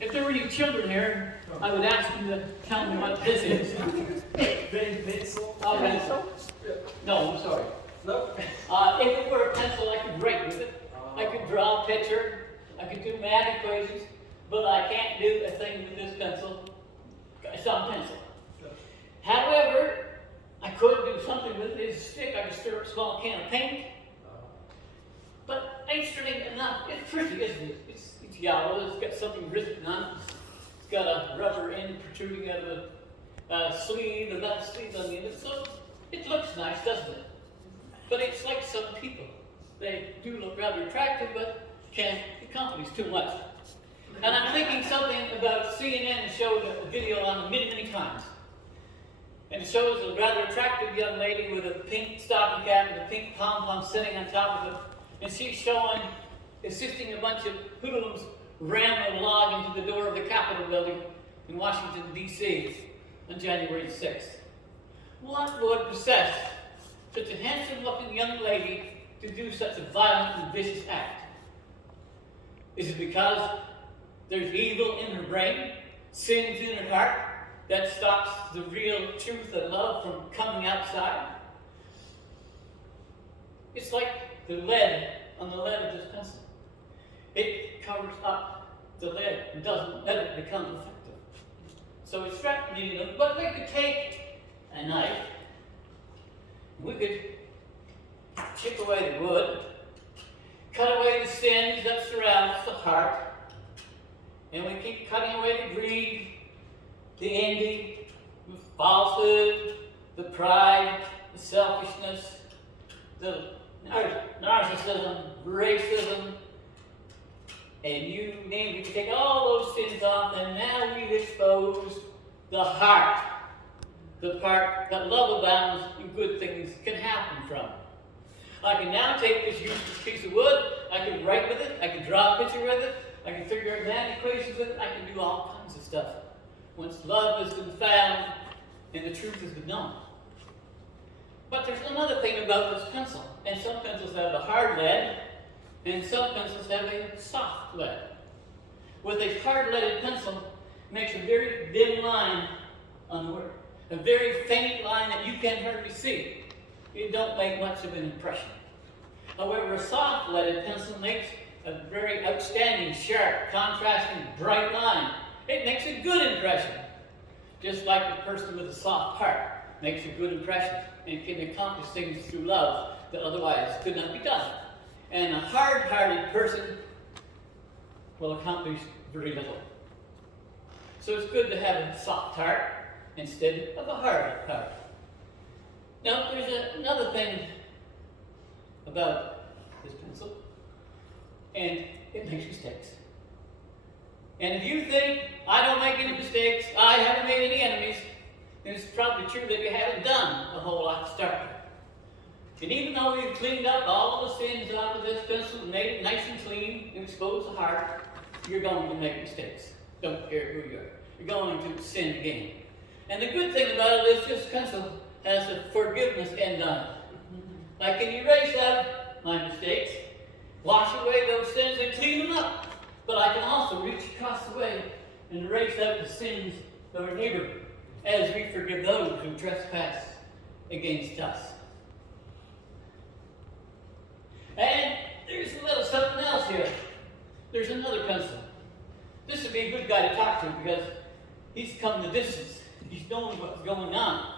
If there were any children here, I would ask them to tell me what this is. Pencil. A pencil? No, I'm sorry. Nope. If it were a pencil, I could write with it. I could draw a picture. I could do math equations. But I can't do a thing with this pencil. It's on pencil. However, I could do something with it. It's a stick. I could stir up a small can of paint. But interesting enough, it's pretty, isn't it? It's yellow. It's got something written on it. It's got a rubber end protruding out of the sleeve, and that sleeve on the end. So it looks nice, doesn't it? But it's like some people. They do look rather attractive, but can't accompany too much. And I'm thinking something about CNN showed a video on it many, many times. And it shows a rather attractive young lady with a pink stocking cap and a pink pom-pom sitting on top of it. And she's assisting a bunch of hoodlums ram a log into the door of the Capitol building in Washington, D.C. on January 6th. What would possess such a handsome-looking young lady to do such a violent and vicious act? Is it because there's evil in her brain, sins in her heart, that stops the real truth and love from coming outside? It's like the lead on the lead of this pencil. It covers up the lead and doesn't let it become effective. So it struck me, but we could take a knife, we could chip away the wood, cut away the sins that surrounds the heart, and we keep cutting away the greed, the envy, the falsehood, the pride, the selfishness, the narcissism, racism, and you name it. You take all those sins off, and now we've exposed the heart, the part that love abounds and good things can happen from. I can now take this useless piece of wood, I can write with it, I can draw a picture with it, I can figure out math equations with it, I can do all kinds of stuff. Once love has been found and the truth has been known. But there's another thing about this pencil. And some pencils have a hard lead, and some pencils have a soft lead. With a hard-leaded pencil, it makes a very dim line on the word. A very faint line that you can hardly see. It don't make much of an impression. However, a soft-leaded pencil makes a very outstanding, sharp, contrasting, bright line. It makes a good impression. Just like the person with a soft heart makes a good impression and can accomplish things through love that otherwise could not be done. And a hard-hearted person will accomplish very little. So it's good to have a soft heart instead of a hard heart. Now, there's another thing about this pencil, and it makes mistakes. And if you think, I don't make any mistakes, I haven't made any enemies, then it's probably true that you haven't done a whole lot to start with. And even though we've cleaned up all the sins out of this pencil and made it nice and clean and exposed the heart, you're going to make mistakes. Don't care who you are. You're going to sin again. And the good thing about it is this pencil has a forgiveness end on it. I can erase out my mistakes, wash away those sins and clean them up. But I can also reach across the way and erase out the sins of our neighbor as we forgive those who trespass against us. And there's a little something else here. There's another pencil. This would be a good guy to talk to because he's come the distance. He's known what's going on.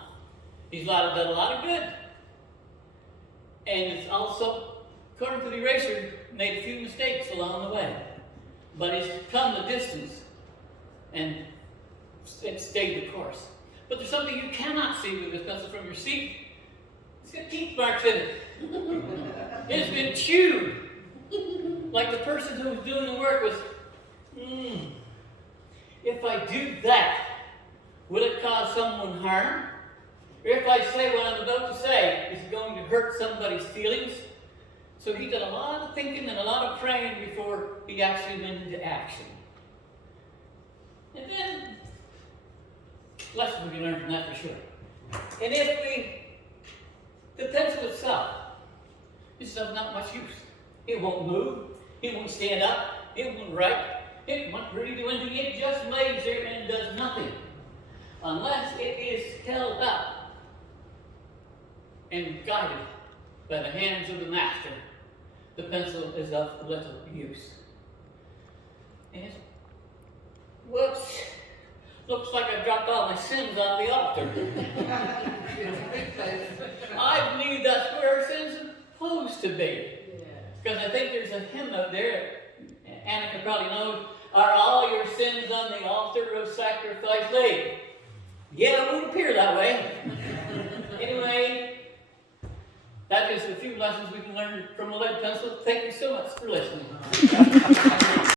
He's done a lot of good. And it's also, according to the eraser, made a few mistakes along the way. But he's come the distance and it stayed the course. But there's something you cannot see with this pencil from your seat. It's got teeth marks in it. It's been chewed. Like the person who was doing the work was, if I do that, will it cause someone harm? Or if I say what I'm about to say, is it going to hurt somebody's feelings? So he did a lot of thinking and a lot of praying before he actually went into action. And then, lesson we can learn from that for sure. And if the pencil itself is of not much use. It won't move, it won't stand up, it won't write. It won't really do anything. It just lays there and does nothing. Unless it is held up and guided by the hands of the master, the pencil is of little use. And whoops, looks like I dropped all my sins on the altar. I believe that's where our sins are supposed to be. Because I think there's a hymn up there, Annika probably knows, are all your sins on the altar of sacrifice laid? Yeah, it would appear that way. Anyway, that is a few lessons we can learn from a lead pencil. Thank you so much for listening.